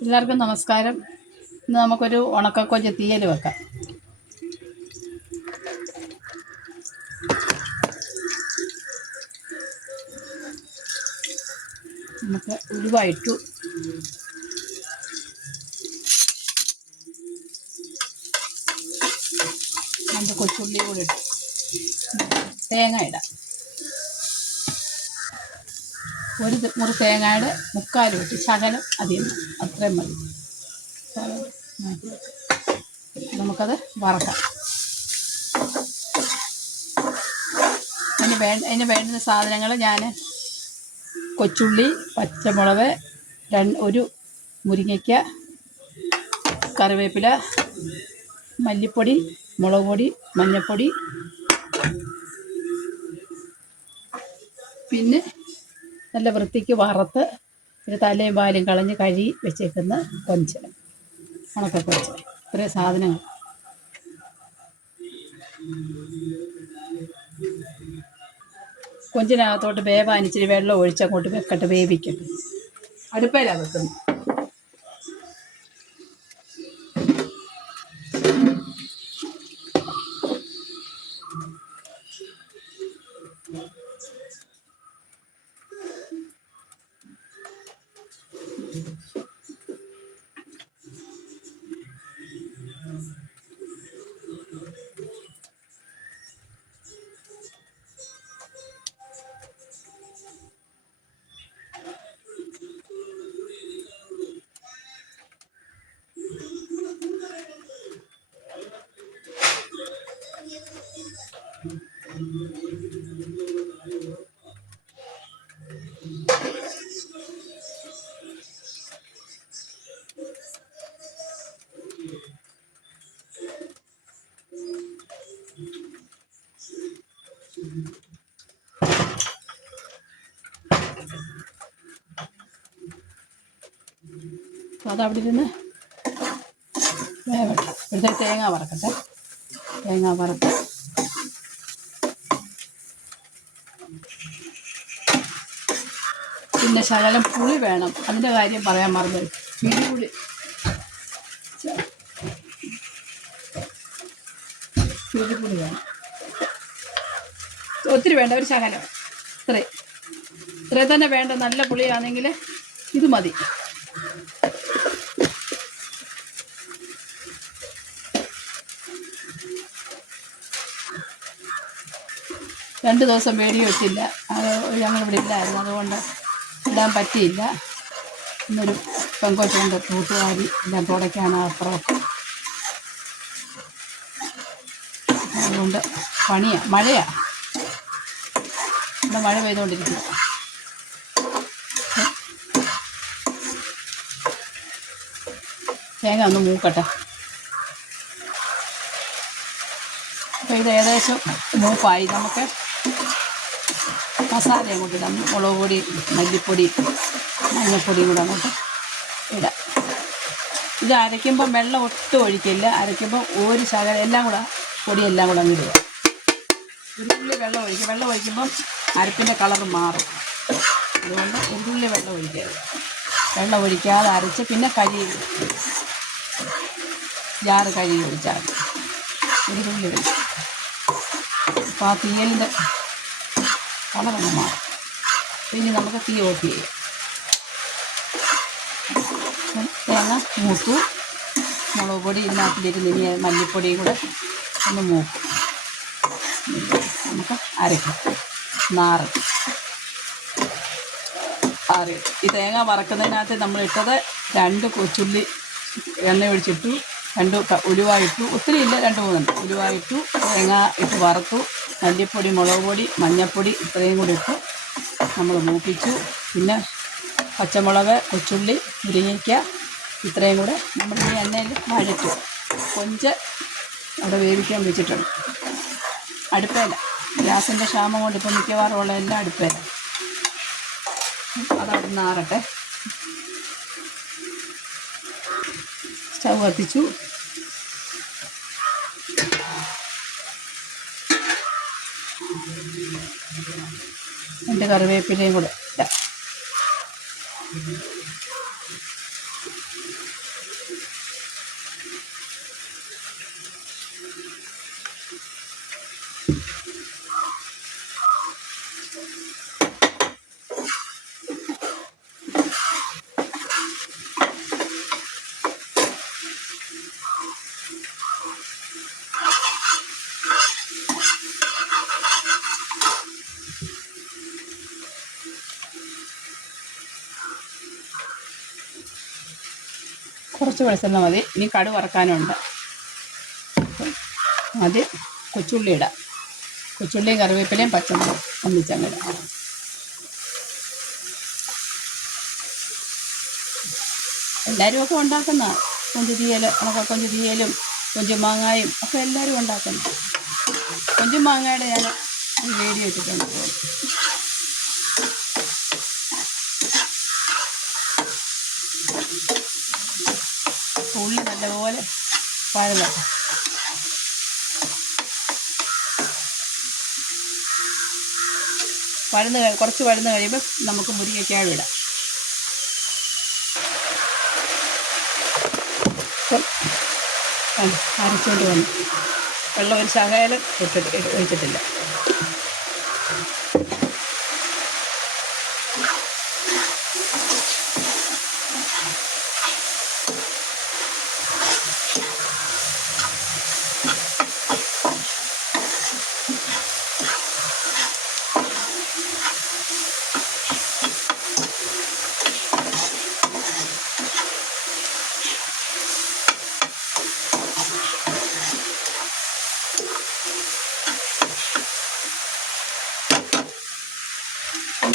എല്ലാവർക്കും നമസ്കാരം. ഇന്ന് നമുക്കൊരു ഉണക്കക്കൊഞ്ച് തീയൽ വെക്കാം. നമുക്ക് ഉലുവ ഇട്ടു, രണ്ട് കൊച്ചുള്ളി കൂടി ഇട്ടു, തേങ്ങ ഇടാം. ഒരു മുറി തേങ്ങയുടെ മുക്കാലും ഇട്ട് ശകലം അധികം, അത്രയും മതി. നമുക്കത് വറക്കാം. അതിന് വേണ്ടുന്ന സാധനങ്ങൾ ഞാൻ കൊച്ചുള്ളി, പച്ചമുളക്, ഒരു മുരിങ്ങയ്ക്ക, കറിവേപ്പില, മല്ലിപ്പൊടി, മുളക് പൊടി, മഞ്ഞൾപ്പൊടി, പിന്നെ നല്ല വൃത്തിക്ക് വറുത്ത് ഒരു തലയും പാലും കളഞ്ഞ് കഴുകി വെച്ചേക്കുന്ന കൊഞ്ച്, ഉണക്കക്കൊഞ്ച്. ഇത്രയും സാധനങ്ങൾ. കൊഞ്ചിനകത്തോട്ട് വേവാൻ ഇച്ചിരി വെള്ളം ഒഴിച്ചങ്ങോട്ട് വെക്കട്ടെ, വേവിക്കട്ടെ. അടുപ്പയിലാണ് വെക്കുന്നത്. അതവിടെ ഇരുന്ന് വേവട്ടെ. ഇവിടുത്തെ തേങ്ങ വറക്കട്ടെ. തേങ്ങ വറുത്ത് പിന്നെ ശകലം പുളി വേണം. അതിൻ്റെ കാര്യം പറയാൻ മറന്നു. പിഴിപുളി വേണം. ഒത്തിരി വേണ്ട, ഒരു ശകലം. ഇത്രയും തന്നെ വേണ്ട. നല്ല പുളിയാണെങ്കിൽ ഇത് മതി. രണ്ട് ദിവസം വേടി വെച്ചില്ല, അത് ഞങ്ങളിവിടെ ഇല്ലായിരുന്നു, അതുകൊണ്ട് ഇടാൻ പറ്റിയില്ല. ഇന്നൊരു പെങ്കൊച്ചുകൊണ്ട് കൂട്ടുകാരി എല്ലാം തുടയ്ക്കാണ് അപ്പുറമൊക്കെ. അതുകൊണ്ട് പണിയാണ്, മഴയാണ്. ഇവിടെ മഴ പെയ്തുകൊണ്ടിരിക്കുന്നു. തേങ്ങ ഒന്ന് മൂക്കട്ടെ. അപ്പോൾ ഇത് ഏകദേശം മൂപ്പായി. നമുക്ക് മസാല അങ്ങോട്ട് ഇടാം. മുളക് പൊടി, മല്ലിപ്പൊടി, മഞ്ഞൾപ്പൊടിയും കൂടെ അങ്ങോട്ട് ഇടാം. ഇത് അരയ്ക്കുമ്പം വെള്ളം ഒട്ടും ഒഴിക്കില്ല. അരയ്ക്കുമ്പോൾ ഒരു ശകലം എല്ലാം കൂടെ പൊടിയെല്ലാം കൂടെ അങ്ങ് ഇടുക. ഒരു തുള്ളി വെള്ളം ഒഴിക്കും. വെള്ളം ഒഴിക്കുമ്പം അരപ്പിൻ്റെ കളറ് മാറും. അതുകൊണ്ട് ഒരു തുള്ളി വെള്ളം ഒഴിക്കരുത്. വെള്ളം ഒഴിക്കാതെ അരച്ച് പിന്നെ കഴുകി ജാറ് കഴുകി ഒഴിച്ചാൽ ഒരു തുള്ളി ഒഴിക്കും. അപ്പോൾ ആ തീയലിൻ്റെ കളറങ്ങ് മാറും. പിന്നെ നമുക്ക് തീ ഓഫ് ചെയ്യാം. തേങ്ങ മൂത്തു. മുളക് പൊടി ഇതിനകത്തിലിരുന്ന് ഇനി മല്ലിപ്പൊടിയും കൂടെ ഒന്ന് മൂക്കും. നമുക്ക് അരയ്ക്കാം. നാറ് ഈ തേങ്ങ വറക്കുന്നതിനകത്ത് നമ്മളിട്ടത് 2 കൊച്ചുള്ളി എണ്ണ ഒഴിച്ചിട്ടു, 2 ഉലുവ ഇട്ടു. ഒത്തിരി ഇല്ല, 2-3 ഉലുവ ഇട്ടു. തേങ്ങ ഇട്ട് വറുത്തു. മല്ലിപ്പൊടി, മുളക് പൊടി, മഞ്ഞൾപ്പൊടി ഇത്രയും കൂടി ഇട്ട് നമ്മൾ മൂപ്പിച്ചു. പിന്നെ പച്ചമുളക്, കൊച്ചുള്ളി, മുരിങ്ങയ്ക്ക ഇത്രയും കൂടെ നമ്മൾ ഈ എണ്ണയിൽ വഴറ്റു. കൊഞ്ച് അവിടെ വേവിക്കാൻ വെച്ചിട്ടുണ്ട്. അടുപ്പേല. ഗ്യാസിൻ്റെ ക്ഷാമം കൊണ്ട് ഇപ്പോൾ മിക്കവാറും ഉള്ള എല്ലാം അടുപ്പേല. അതവിടെ നാറട്ടെ. സ്റ്റൗ കത്തിച്ചു. രണ്ട് കറിവേപ്പിലയും കൂടെ ഇടാം. കുറച്ച് വെളിച്ചെണ്ണ മതി. ഇനി കടുക് വറക്കാനുണ്ട്. ആദ്യം കൊച്ചുള്ളി ഇടാം. കൊച്ചുള്ളിയും കറിവേപ്പിലയും പച്ചമുളകും ഒന്നിച്ചങ്ങിടാം. എല്ലാവരും ഒക്കെ ഉണ്ടാക്കുന്ന കൊഞ്ച് തീയൽ, കൊഞ്ച് തീയലും കൊഞ്ച് മാങ്ങായും ഒക്കെ എല്ലാവരും ഉണ്ടാക്കുന്നു. കൊഞ്ച് മാങ്ങയുടെ ഞാൻ വീഡിയോ ഇട്ടിട്ടുണ്ട്. ഉള്ളി നല്ലപോലെ വഴങ്ങട്ടെ. കുറച്ച് വഴന്ന് കഴിയുമ്പോൾ നമുക്ക് മുരിങ്ങയ്ക്കായ ഇടാം. അരച്ചുകൊണ്ട് വന്നു. വെള്ളം ഒരു ശകലം ഒഴിച്ചിട്ടില്ല.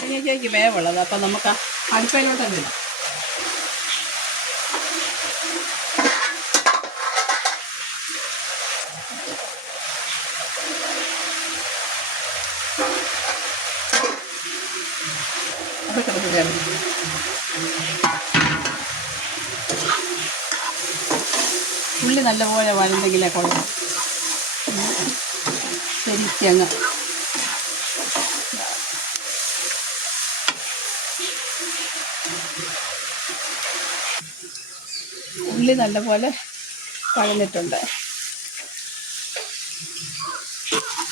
മുരിങ്ങയ്ക്ക് വേവുള്ളത്. അപ്പം നമുക്ക് അടുപ്പയിലോട്ടല്ല. അപ്പം കിടക്കുകയാണ്. ഉള്ളി നല്ലപോലെ വഴന്നെങ്കിലേ കൊള്ളാം. ശരിക്കങ്ങ് ഉള്ളി നല്ലപോലെ വഴന്നിട്ടുണ്ട്.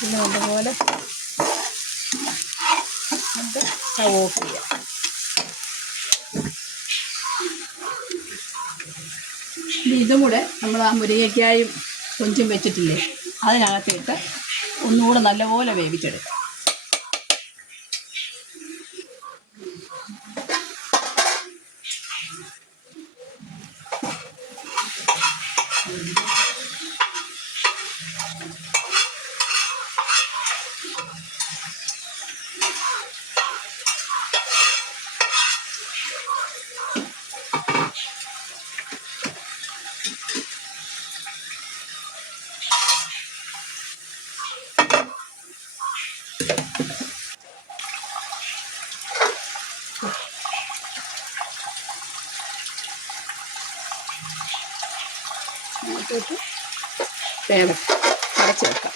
ഉള്ളി നല്ലപോലെ സ്റ്റൗ ഓഫ് ചെയ്യാം. ഇതും കൂടെ നമ്മൾ ആ മുരിങ്ങയ്ക്കായും കൊഞ്ചും വെച്ചിട്ടില്ലേ, അതിനകത്തിട്ട് ഒന്നുകൂടെ നല്ലപോലെ വേവിച്ചെടുക്കാം. അടച്ച് വെക്കാം.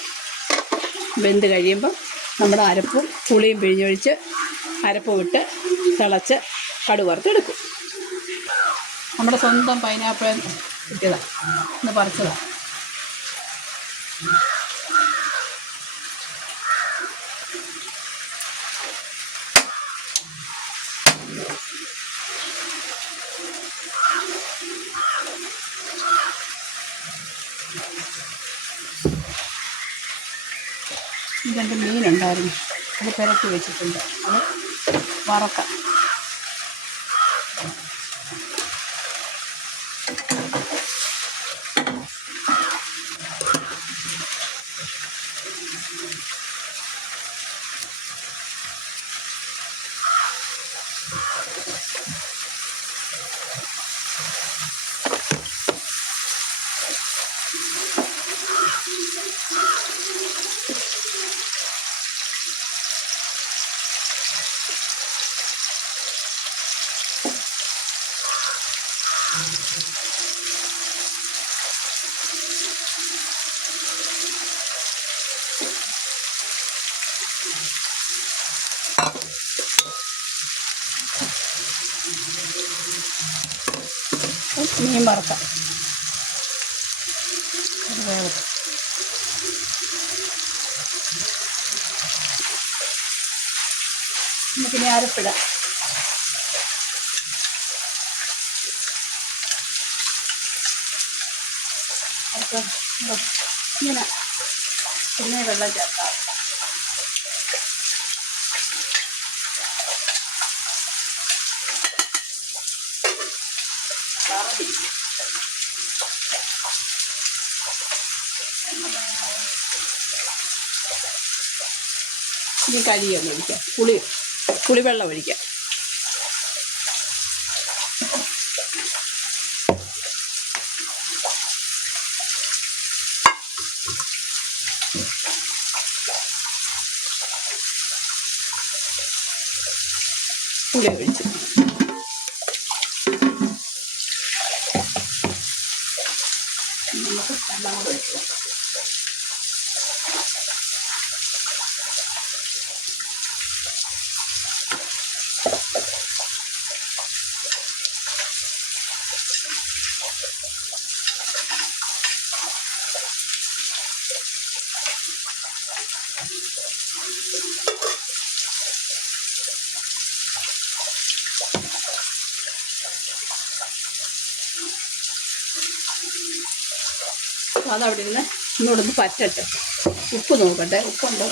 വെന്ത് കഴിയുമ്പോൾ നമ്മുടെ അരപ്പും പുളിയും പിഴിഞ്ഞൊഴിച്ച് അരപ്പും ഇട്ട് തിളച്ച് കടുക് വറുത്തെടുക്കും. നമ്മുടെ സ്വന്തം പൈനാപ്പിൾ കിട്ടിയതാണ്, ഒന്ന് പറിച്ചതാണ്. രണ്ട് മീനുണ്ടായിരുന്നു, അത് പുരട്ടി വെച്ചിട്ടുണ്ട്. അത് വറക്കാം. മീൻ വറുക്കാം. നമുക്കിനി അരപ്പിടാം. ഇങ്ങനെ പിന്നെ വെള്ളം ചേർക്കാം. ഇനി കഴുകിയൊന്ന് ഒഴിക്കാം. പുളിവെള്ളം ഒഴിക്കാം. പുളി ഒഴിച്ച് നമുക്ക് വെള്ളം കൂടെ ഒഴിച്ചു. അതവിടെ ഇരുന്ന് ഇന്നോടൊന്ന് പറ്റട്ടെ. ഉപ്പ് നോക്കട്ടെ, ഉപ്പുണ്ടോ?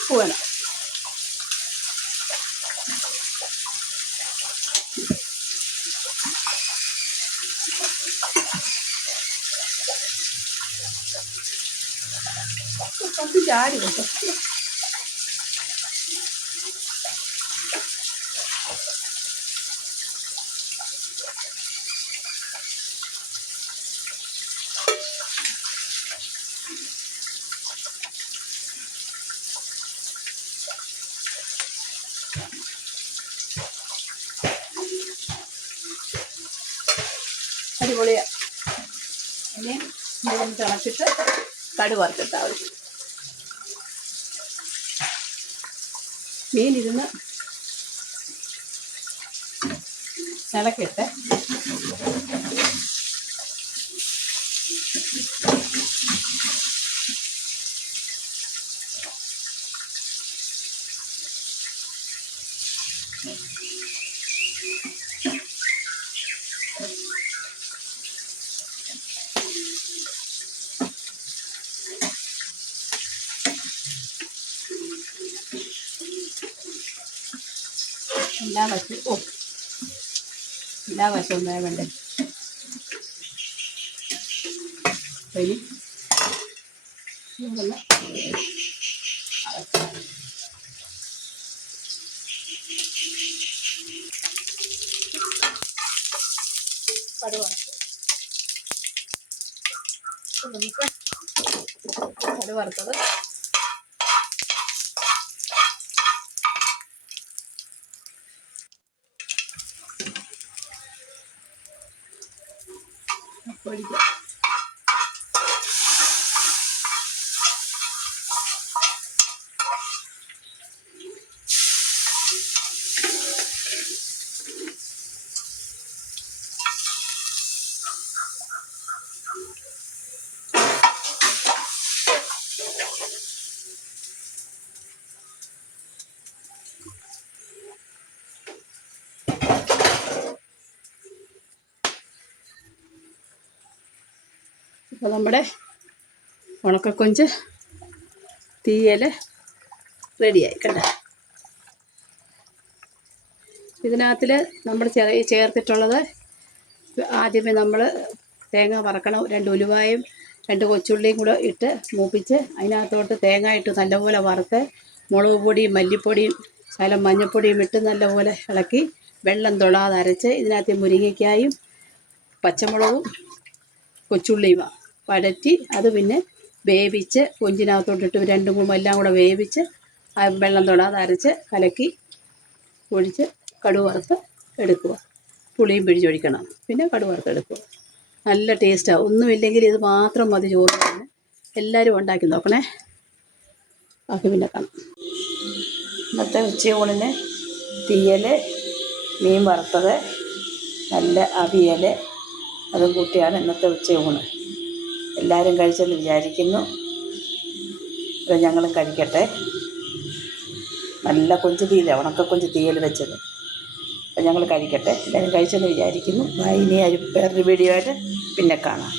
ഉപ്പ് വേണം. കുറച്ച് ചാടി കേട്ടോ. അടിപൊളിയാണ്. ഇനി ഇതൊന്ന് തിളച്ചിട്ട് കടുക് വറുത്തിട്ട് ആവശ്യം. മീനിരുന്ന് ഇളക്കിയിട്ട് എല്ലാ വശവും വേണ്ടേ. ഇനി ഇതൊന്ന് കടുക് നമുക്ക് കടുക് വറുത്തത് ഒഴിക്കാം. അപ്പോൾ നമ്മുടെ ഉണക്കക്കൊഞ്ച് തീയൽ റെഡിയായി കണ്ട. ഇതിനകത്തിൽ നമ്മൾ ചേർത്തിട്ടുള്ളത് ആദ്യമേ നമ്മൾ തേങ്ങ വറക്കണം. 2 ഉലുവായും 2 കൊച്ചുള്ളിയും കൂടെ ഇട്ട് മൂപ്പിച്ച് അതിനകത്തോട്ട് തേങ്ങ ഇട്ട് നല്ലപോലെ വറുത്ത് മുളക് പൊടിയും മല്ലിപ്പൊടിയും ശകലം മഞ്ഞൾപ്പൊടിയും ഇട്ട് നല്ലപോലെ ഇളക്കി വെള്ളം തൊടാതെ അരച്ച് ഇതിനകത്ത് മുരിങ്ങയ്ക്കായും പച്ചമുളകും കൊച്ചുള്ളിയും വഴറ്റി അത് പിന്നെ വേവിച്ച് കൊഞ്ചിനകത്തോട്ടിട്ട് 2-3 എല്ലാം കൂടെ വേവിച്ച് വെള്ളം തൊടാതെ അരച്ച് കലക്കി ഒഴിച്ച് കടുക് വറുത്ത് എടുക്കുക. പുളിയും പിഴിച്ചൊഴിക്കണം. പിന്നെ കടുക് വറുത്ത് എടുക്കുക. നല്ല ടേസ്റ്റാണ്. ഒന്നുമില്ലെങ്കിൽ ഇത് മാത്രം മതി ചോറ്. എല്ലാവരും ഉണ്ടാക്കി നോക്കണേ. ബാക്കി പിന്നെ കാണാം. ഇന്നത്തെ ഉച്ചയൂണിന് തീയൽ, മീൻ വറുത്തത്, നല്ല അവിയൽ, അതും കൂട്ടിയാണ് ഇന്നത്തെ ഉച്ചയൂണ്. എല്ലാവരും കഴിച്ചെന്ന് വിചാരിക്കുന്നു. അപ്പോൾ ഞങ്ങളും കഴിക്കട്ടെ. നല്ല കൊഞ്ച് തീയൽ, ഉണക്കക്കൊഞ്ച് തീയൽ വെച്ചത്. അപ്പോൾ ഞങ്ങൾ കഴിക്കട്ടെ. എല്ലാവരും കഴിച്ചെന്ന് വിചാരിക്കുന്നു. ഇനി വേറൊരു വീഡിയോ ആയിട്ട് പിന്നെ കാണാം.